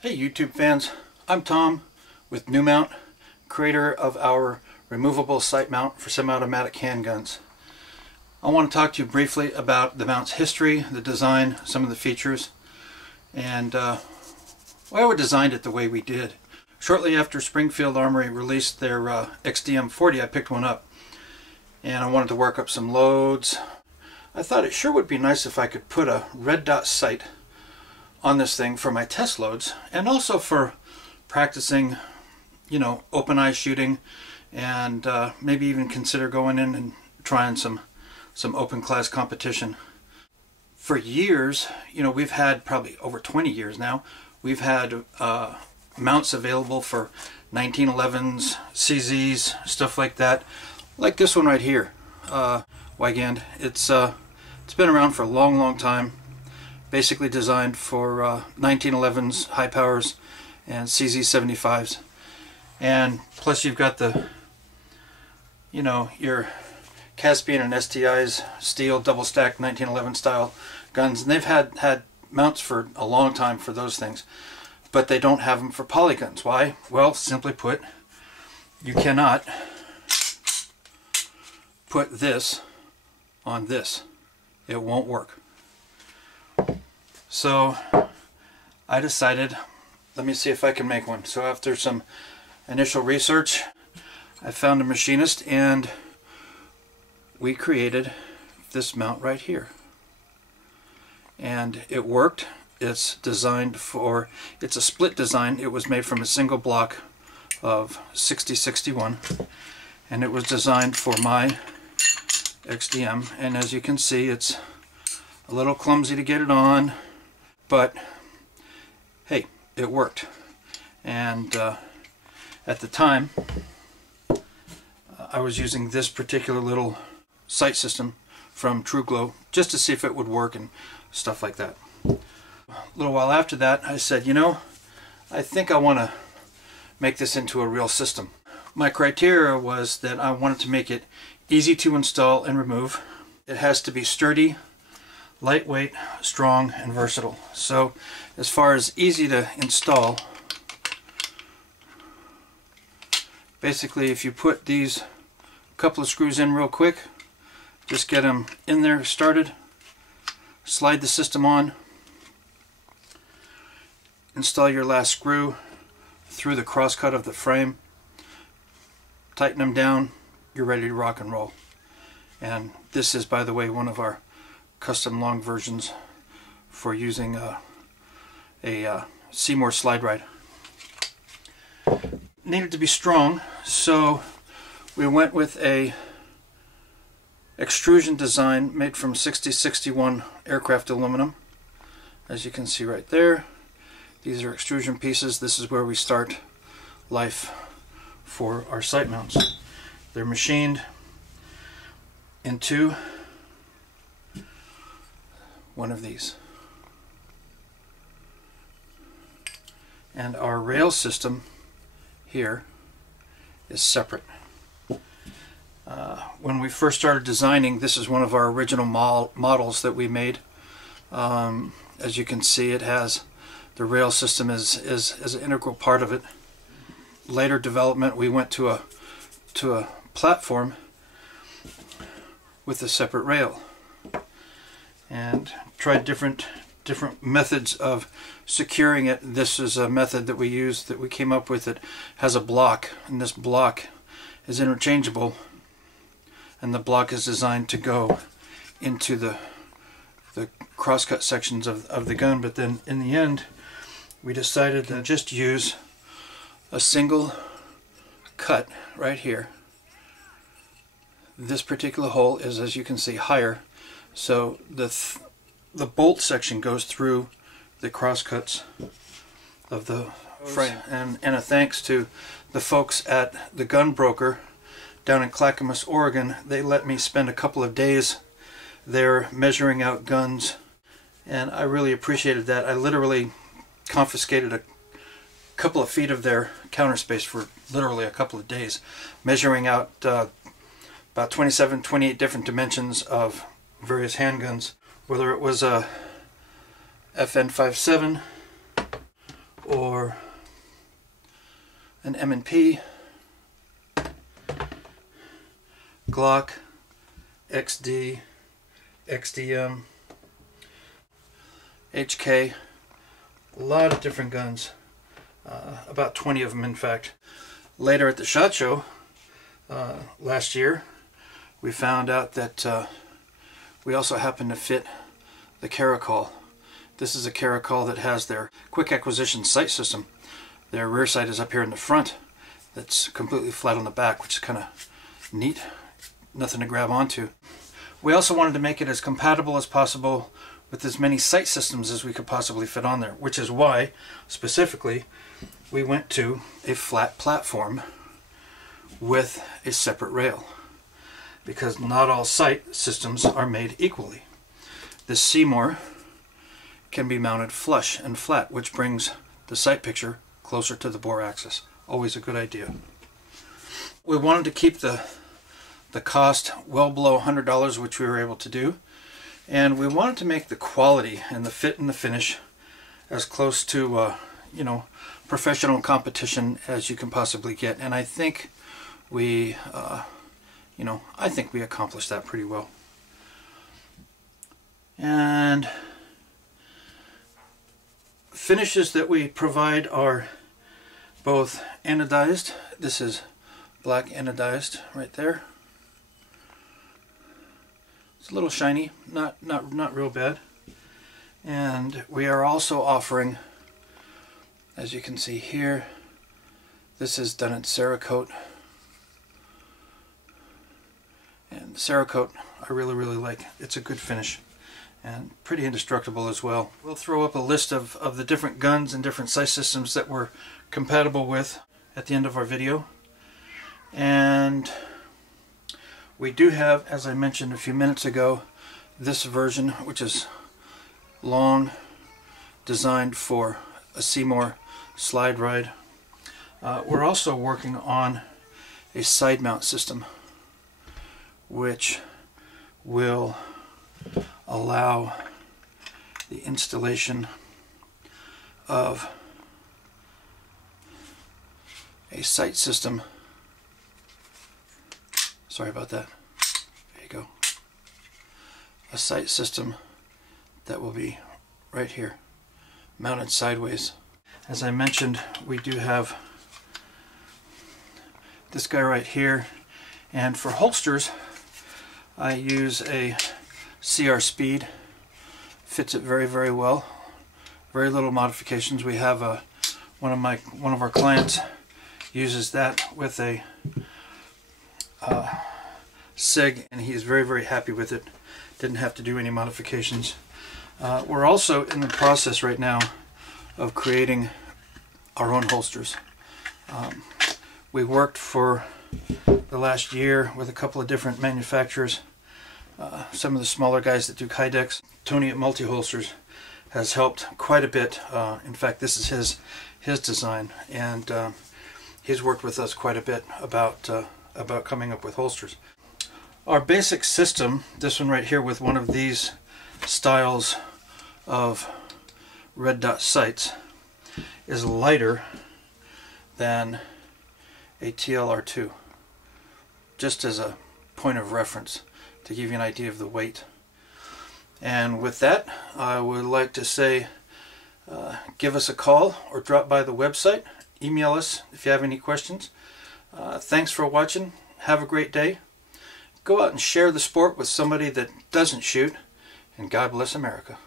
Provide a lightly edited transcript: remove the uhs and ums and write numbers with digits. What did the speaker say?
Hey YouTube fans, I'm Tom with NeuMount, creator of our removable sight mount for semi-automatic handguns. I want to talk to you briefly about the mount's history, the design, some of the features, and why we designed it the way we did. Shortly after Springfield Armory released their XDM40, I picked one up and I wanted to work up some loads. I thought it sure would be nice if I could put a red dot sight on this thing for my test loads and also for practicing, you know, open eye shooting, and maybe even consider going in and trying some open class competition. For years, you know, we've had probably over 20 years now, we've had mounts available for 1911s, CZs, stuff like that, like this one right here, Wigand. It's been around for a long time. Basically designed for 1911s, high powers, and CZ75s. And plus you've got the, you know, your Caspian and STI's steel double stack 1911 style guns, and they've had mounts for a long time for those things, but they don't have them for polyguns. Why? Well, simply put, you cannot put this on this. It won't work. So I decided, let me see if I can make one. So after some initial research, I found a machinist and we created this mount right here. And it worked. It's designed for, it's a split design. It was made from a single block of 6061, and it was designed for my XDM. And as you can see, it's a little clumsy to get it on, but hey, it worked. And at the time, I was using this particular little sight system from TrueGlow just to see if it would work and stuff like that. A little while after that, I said, you know, I think I want to make this into a real system. My criteria was that I wanted to make it easy to install and remove. It has to be sturdy, lightweight, strong, and versatile. So as far as easy to install, basically if you put these couple of screws in real quick, just get them in there started, slide the system on, install your last screw through the crosscut of the frame, tighten them down, you're ready to rock and roll. And this is, by the way, one of our custom long versions for using a Seymour slide ride. Needed to be strong, so we went with a extrusion design made from 6061 aircraft aluminum. As you can see right there, these are extrusion pieces. This is where we start life for our sight mounts. They're machined into one of these. And our rail system here is separate. When we first started designing, this is one of our original models that we made. As you can see, it has the rail system is an integral part of it. Later development, we went to a platform with a separate rail and tried different methods of securing it. This is a method that we used, that we came up with, that has a block, and this block is interchangeable, and the block is designed to go into the crosscut sections of the gun. But then in the end, we decided to just use a single cut right here. This particular hole is, as you can see, higher, so the bolt section goes through the crosscuts of the frame. And a thanks to the folks at the Gun Broker down in Clackamas, Oregon. They let me spend a couple of days there measuring out guns, and I really appreciated that. I literally confiscated a couple of feet of their counter space for literally a couple of days, measuring out about 27, 28 different dimensions of various handguns, whether it was a FN57 or an M&P, Glock, XD, XDM, HK, a lot of different guns, about 20 of them in fact. Later at the SHOT Show last year, we found out that we also happen to fit the Caracol. This is a Caracol that has their quick acquisition sight system. Their rear sight is up here in the front. That's completely flat on the back, which is kind of neat. Nothing to grab onto. We also wanted to make it as compatible as possible with as many sight systems as we could possibly fit on there, which is why, specifically, we went to a flat platform with a separate rail, because not all sight systems are made equally. This Seymour can be mounted flush and flat, which brings the sight picture closer to the bore axis. Always a good idea. We wanted to keep the cost well below $100, which we were able to do, and we wanted to make the quality and the fit and the finish as close to you know, professional competition as you can possibly get. And I think we you know, I think we accomplished that pretty well. And finishes that we provide are both anodized. This is black anodized right there. It's a little shiny, not real bad. And we are also offering, as you can see here, this is done in Cerakote. And Cerakote I really like. It's a good finish and pretty indestructible as well. We'll throw up a list of the different guns and different sight systems that we're compatible with at the end of our video. And we do have, as I mentioned a few minutes ago, this version, which is long, designed for a Seymour slide ride. We're also working on a side mount system, which will allow the installation of a sight system. Sorry about that. There you go. A sight system that will be right here, mounted sideways. As I mentioned, we do have this guy right here, and for holsters I use a CR Speed. Fits it very well. Very little modifications. We have one of our clients uses that with a SIG, and he's very happy with it. Didn't have to do any modifications. We're also in the process right now of creating our own holsters. We worked for the last year with a couple of different manufacturers. Some of the smaller guys that do Kydex. Tony at Multi Holsters has helped quite a bit. In fact, this is his design, and he's worked with us quite a bit about coming up with holsters. Our basic system, this one right here with one of these styles of red dot sights, is lighter than a TLR2, just as a point of reference to give you an idea of the weight. And with that, I would like to say give us a call or drop by the website. Email us if you have any questions. Thanks for watching. Have a great day. Go out and share the sport with somebody that doesn't shoot, and God bless America.